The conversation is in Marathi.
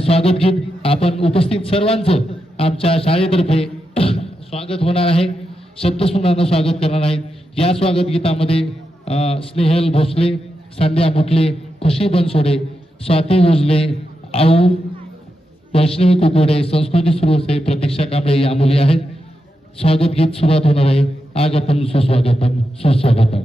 आणि स्वागत गीत आपण उपस्थित सर्वांचं आमच्या शाळेतर्फे स्वागत होणार आहे. शब्दस्फुरणानं स्वागत करणार आहेत. या स्वागत गीतामध्ये स्नेहल भोसले, संध्या मुटले, खुशी बनसोडे, स्वाती उजले, आऊ वैष्णवी कुकोडे, संस्कृती सुरवसे, प्रतीक्षा कांबळे या मुली आहेत. स्वागत गीत सुरुवात होणार आहे. आगतम सुस्वागतम सुस्वागतम.